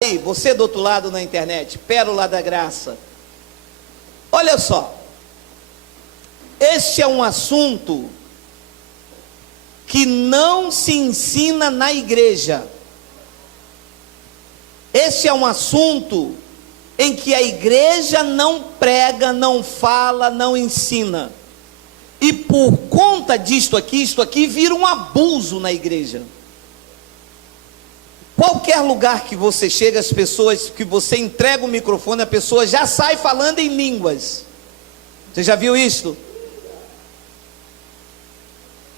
Aí, você do outro lado na internet, Pérola da Graça. Olha só. Este é um assunto que não se ensina na igreja. Este é um assunto em que a igreja não prega, não fala, não ensina. E por conta disto aqui, isto aqui vira um abuso na igreja. Qualquer lugar que você chega, as pessoas, que você entrega o microfone, a pessoa já sai falando em línguas. Você já viu isso?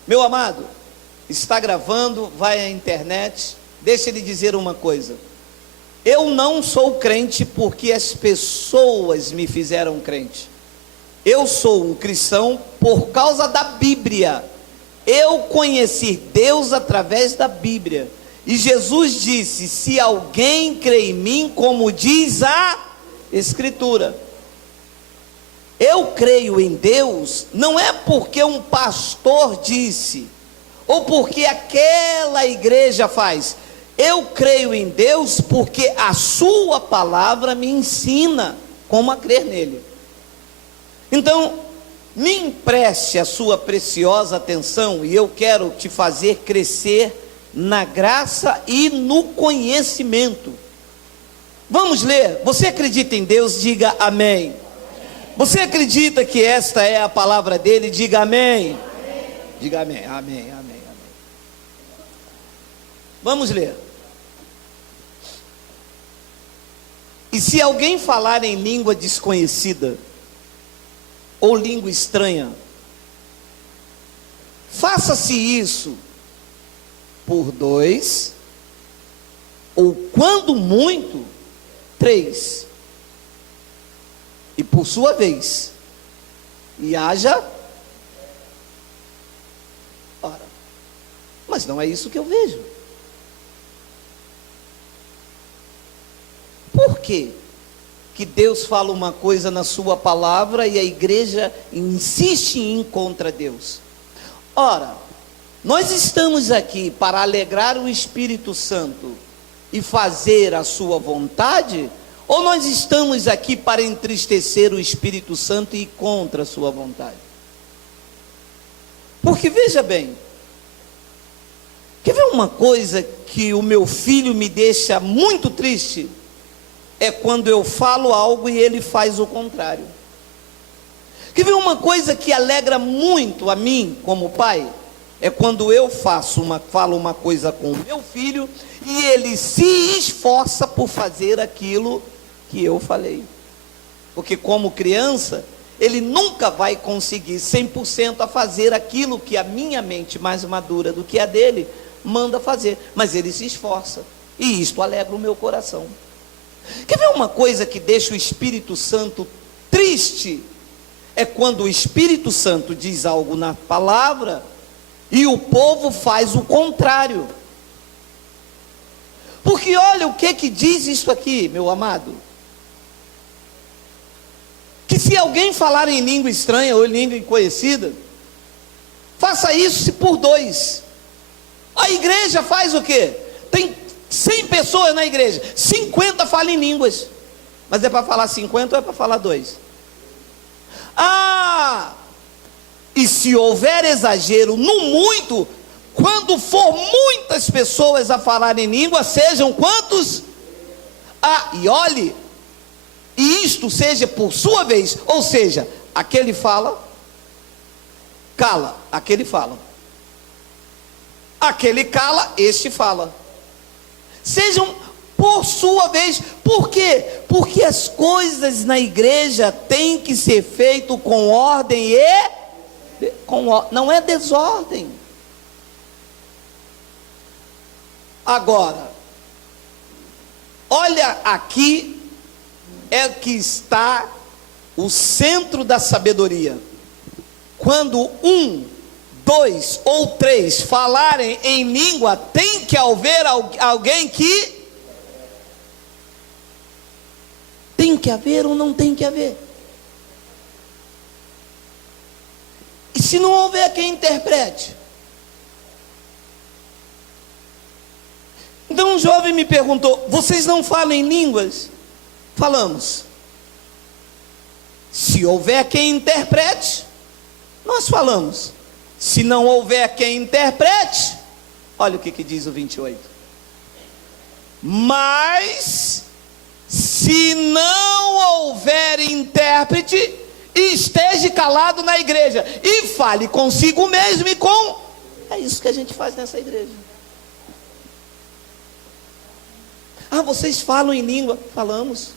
Meu amado, está gravando, vai à internet, deixa ele dizer uma coisa. Eu não sou crente porque as pessoas me fizeram crente. Eu sou um cristão por causa da Bíblia. Eu conheci Deus através da Bíblia. E Jesus disse: se alguém crê em mim, como diz a Escritura. Eu creio em Deus, não é porque um pastor disse, ou porque aquela igreja faz. Eu creio em Deus porque a sua palavra me ensina como a crer nele. Então, me empreste a sua preciosa atenção, e eu quero te fazer crescer na graça e no conhecimento. Vamos ler. Você acredita em Deus? Diga amém. Você acredita que esta é a palavra dele? Diga amém. Diga amém, amém, amém, amém. Vamos ler. E se alguém falar em língua desconhecida ou língua estranha, faça-se isso por 2, ou quando muito, 3, e por sua vez, e haja, ora, mas não é isso que eu vejo. Por quê que Deus fala uma coisa na sua palavra e a igreja insiste em ir contra Deus? Ora, nós estamos aqui para alegrar o Espírito Santo e fazer a sua vontade, ou nós estamos aqui para entristecer o Espírito Santo e ir contra a sua vontade? Porque veja bem, quer ver uma coisa que o meu filho me deixa muito triste? É quando eu falo algo e ele faz o contrário. Quer ver uma coisa que alegra muito a mim como pai? É quando eu falo uma coisa com o meu filho e ele se esforça por fazer aquilo que eu falei. Porque como criança, ele nunca vai conseguir 100% a fazer aquilo que a minha mente mais madura do que a dele manda fazer. Mas ele se esforça. E isto alegra o meu coração. Quer ver uma coisa que deixa o Espírito Santo triste? É quando o Espírito Santo diz algo na palavra e o povo faz o contrário. Porque olha o que diz isso aqui, meu amado. Que se alguém falar em língua estranha ou em língua desconhecida, faça isso por 2. A igreja faz o quê? Tem 100 pessoas na igreja, 50 falam em línguas. Mas é para falar 50 ou é para falar 2? E se houver exagero no muito, quando for muitas pessoas a falar em língua, sejam quantos? E olhe, e isto seja por sua vez, ou seja, aquele fala, cala, aquele fala, aquele cala, este fala. Sejam por sua vez. Por quê? Porque as coisas na igreja têm que ser feito com ordem e não é desordem. Agora, olha aqui é que está o centro da sabedoria. Quando 1, 2 ou 3 falarem em língua, tem que haver alguém que tem que haver ou não tem que haver. E se não houver quem interprete? Então um jovem me perguntou: vocês não falam em línguas? Falamos. Se houver quem interprete, nós falamos. Se não houver quem interprete, olha o que diz o 28. Mas, se não houver intérprete, esteja calado na igreja e fale consigo mesmo e com... É isso que a gente faz nessa igreja. Ah, vocês falam em língua? Falamos.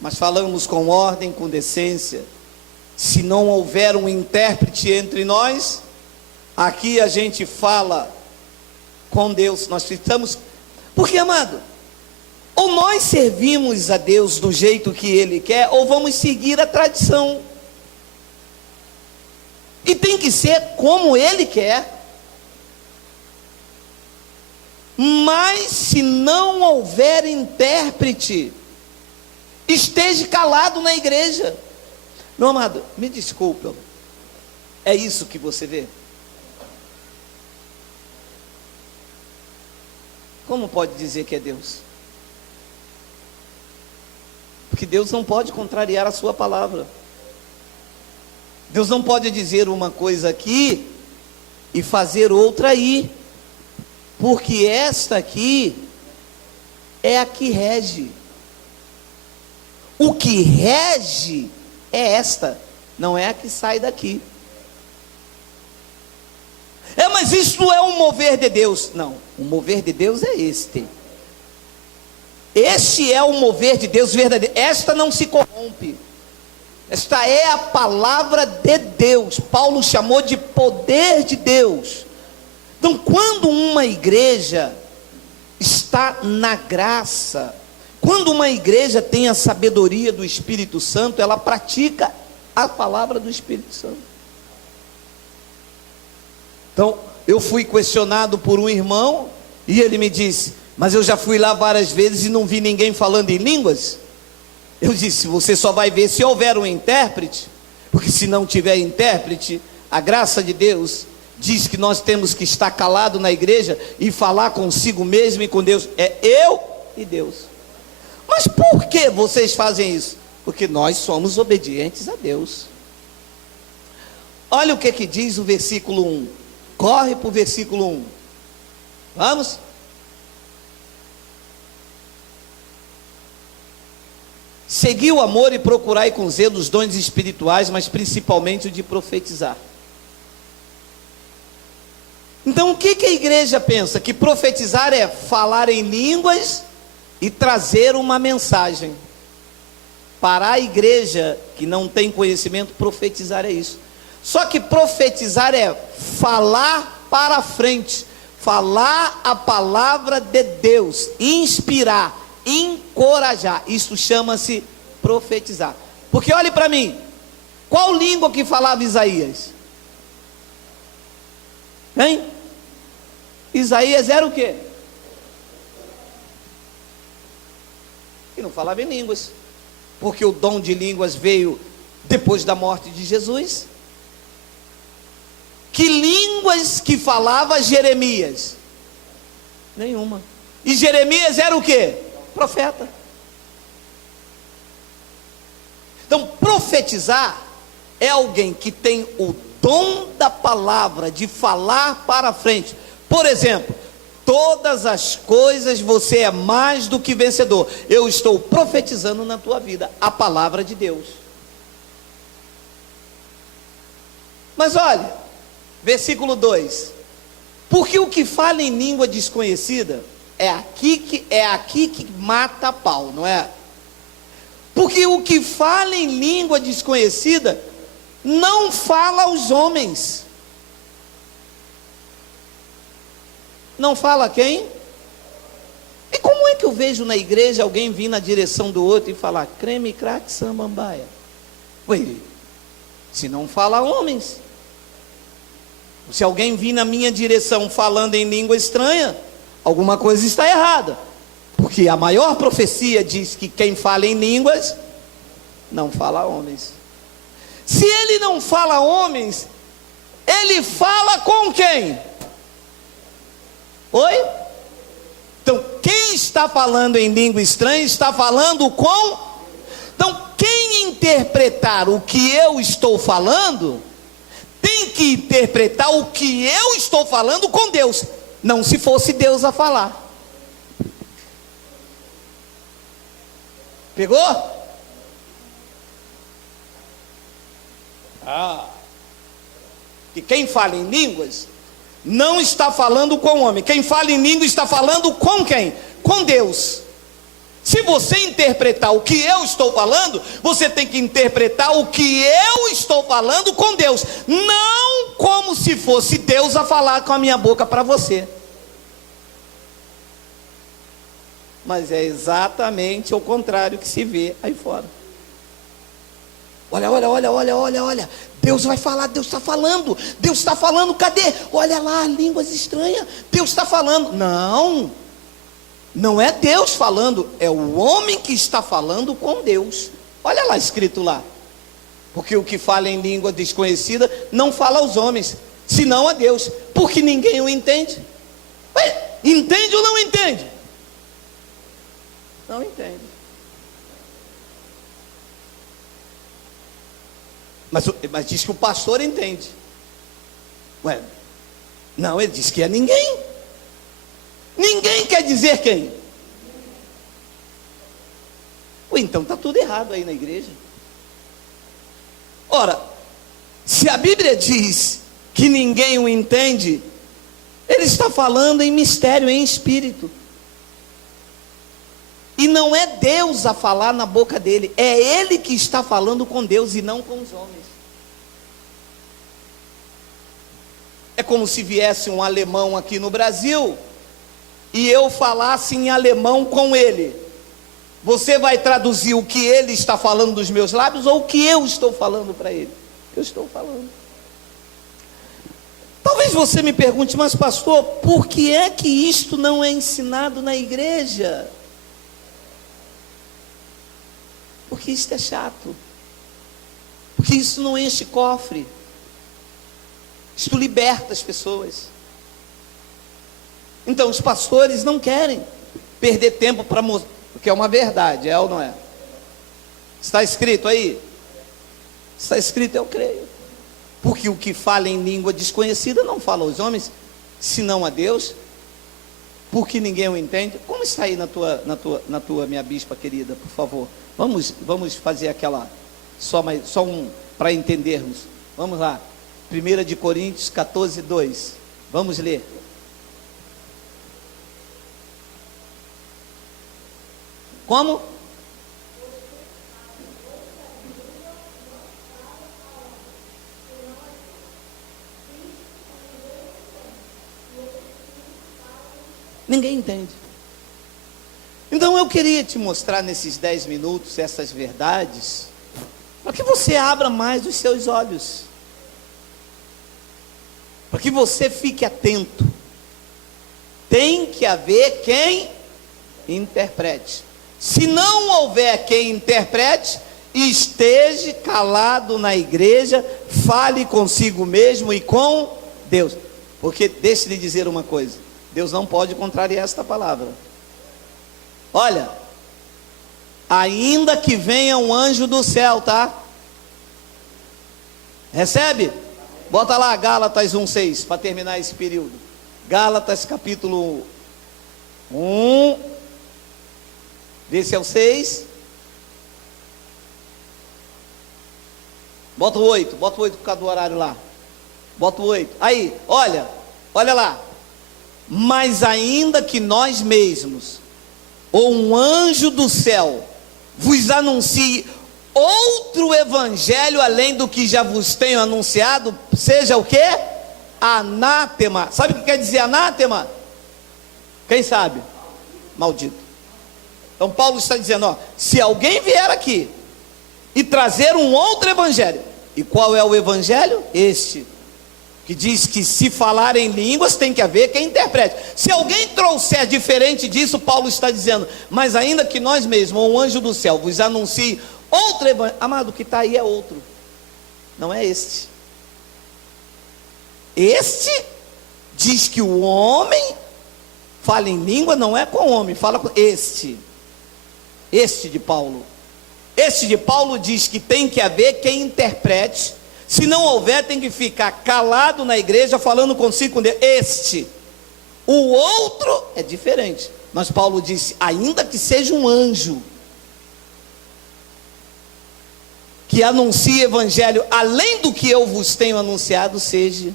Mas falamos com ordem, com decência. Se não houver um intérprete entre nós, aqui a gente fala com Deus. Nós estamos... Porque, amado, ou nós servimos a Deus do jeito que Ele quer, ou vamos seguir a tradição. E tem que ser como Ele quer. Mas se não houver intérprete, esteja calado na igreja. Meu amado, me desculpa, é isso que você vê? Como pode dizer que é Deus? Porque Deus não pode contrariar a sua palavra. Deus não pode dizer uma coisa aqui e fazer outra aí. Porque esta aqui é a que rege. O que rege é esta, não é a que sai daqui. Mas isso é um mover de Deus. Não, o mover de Deus é este. Este é o mover de Deus verdadeiro. Esta não se corrompe. Esta é a palavra de Deus. Paulo chamou de poder de Deus. Então, quando uma igreja está na graça, quando uma igreja tem a sabedoria do Espírito Santo, ela pratica a palavra do Espírito Santo. Então, eu fui questionado por um irmão, e ele me disse, mas eu já fui lá várias vezes e não vi ninguém falando em línguas. Eu disse, você só vai ver se houver um intérprete, porque se não tiver intérprete, a graça de Deus diz que nós temos que estar calado na igreja e falar consigo mesmo e com Deus. É eu e Deus. Mas por que vocês fazem isso? Porque nós somos obedientes a Deus. Olha o que diz o versículo 1. Corre para o versículo 1. Vamos? Segui o amor e procurai com zelo os dons espirituais, mas principalmente o de profetizar. Então o que a igreja pensa? Que profetizar é falar em línguas e trazer uma mensagem. Para a igreja que não tem conhecimento, profetizar é isso. Só que profetizar é falar para frente, falar a palavra de Deus, inspirar, encorajar. Isso chama-se profetizar. Porque olhe para mim, qual língua que falava Isaías? Hein? Isaías era o quê? E não falava em línguas, porque o dom de línguas veio depois da morte de Jesus. Que línguas que falava Jeremias? Nenhuma. E Jeremias era o quê? Profeta. Então profetizar é alguém que tem o dom da palavra, de falar para frente. Por exemplo, todas as coisas você é mais do que vencedor. Eu estou profetizando na tua vida a palavra de Deus. Mas olha, versículo 2. Porque o que fala em língua desconhecida é aqui que mata a pau, não é? Porque o que fala em língua desconhecida não fala aos homens. Não fala a quem? E como é que eu vejo na igreja alguém vir na direção do outro e falar creme, craque, samambaia? Ué, se não fala a homens. Se alguém vir na minha direção falando em língua estranha, alguma coisa está errada. Porque a maior profecia diz que quem fala em línguas não fala a homens. Se ele não fala a homens, ele fala com quem? Oi? quem está falando em língua estranha está falando com... Então, quem interpretar o que eu estou falando, tem que interpretar o que eu estou falando com Deus, não se fosse Deus a falar. Pegou? Que quem fala em línguas não está falando com o homem. Quem fala em língua está falando com quem? Com Deus. Se você interpretar o que eu estou falando, você tem que interpretar o que eu estou falando com Deus, não como se fosse Deus a falar com a minha boca para você. Mas é exatamente o contrário que se vê aí fora. Olha, Deus vai falar, Deus está falando, cadê? Olha lá, línguas estranhas, Deus está falando. Não é Deus falando, é o homem que está falando com Deus. Olha lá escrito lá, porque o que fala em língua desconhecida não fala aos homens, senão a Deus, porque ninguém o entende. Ué, entende ou não entende? Não entende. Mas diz que o pastor entende. Ué, não, ele diz que é ninguém. Ninguém quer dizer quem? Ué, então está tudo errado aí na igreja. Ora, se a Bíblia diz que ninguém o entende, ele está falando em mistério, em espírito. E não é Deus a falar na boca dele, é ele que está falando com Deus e não com os homens. É como se viesse um alemão aqui no Brasil e eu falasse em alemão com ele. Você vai traduzir o que ele está falando dos meus lábios ou o que eu estou falando para ele? Eu estou falando. Talvez você me pergunte, mas pastor, por que é que isto não é ensinado na igreja? Porque isso é chato, porque isso não enche cofre, isto liberta as pessoas. Então os pastores não querem perder tempo para mostrar, porque é uma verdade, é ou não é? Está escrito aí? Está escrito, eu creio. Porque o que fala em língua desconhecida não fala aos homens, senão a Deus, porque ninguém o entende. Como está aí na tua minha bispa querida, por favor? Vamos fazer aquela, só um, para entendermos. Vamos lá, 1 de Coríntios 14, 2, vamos ler. Como? Ninguém entende. Então eu queria te mostrar nesses 10 minutos essas verdades, para que você abra mais os seus olhos, para que você fique atento. Tem que haver quem interprete. Se não houver quem interprete, esteja calado na igreja, fale consigo mesmo e com Deus. Porque deixe-lhe dizer uma coisa, Deus não pode contrariar esta palavra. Olha, ainda que venha um anjo do céu, tá? Recebe? Bota lá Gálatas 1:6 para terminar esse período. Gálatas capítulo 1, vê se é o 6. Bota o 8 por causa do horário lá. Bota o 8. Aí, olha lá. Mas ainda que nós mesmos, ou um anjo do céu, vos anuncie outro evangelho além do que já vos tenho anunciado, seja o quê? Anátema. Sabe o que quer dizer anátema? Quem sabe? Maldito. Então Paulo está dizendo, ó, se alguém vier aqui e trazer um outro evangelho, e qual é o evangelho? Este, que diz que se falar em línguas tem que haver quem interprete. Se alguém trouxer diferente disso, Paulo está dizendo, mas ainda que nós mesmos, ou um anjo do céu, vos anuncie outro evangelho, amado, o que está aí é outro, não é este. Este diz que o homem Fala em língua não é com homem, fala com este de Paulo. Este de Paulo diz que tem que haver quem interprete. Se não houver, tem que ficar calado na igreja, falando consigo com Deus. Este. O outro é diferente. Mas Paulo disse, ainda que seja um anjo, que anuncie evangelho, além do que eu vos tenho anunciado, seja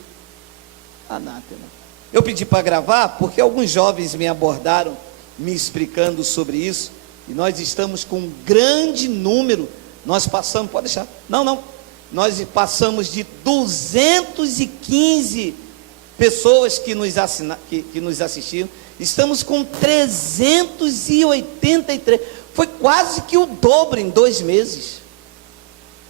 anátema. Eu pedi para gravar, porque alguns jovens me abordaram, me explicando sobre isso, e nós estamos com um grande número, nós passamos, pode deixar, não, nós passamos de 215 pessoas que nos assistiam, estamos com 383, foi quase que o dobro em 2 meses.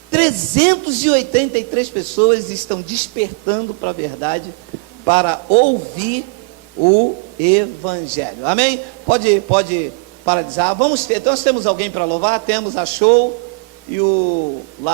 383 pessoas estão despertando para a verdade, para ouvir o evangelho, amém? Pode paralisar, vamos ter, nós temos alguém para louvar, temos a show e o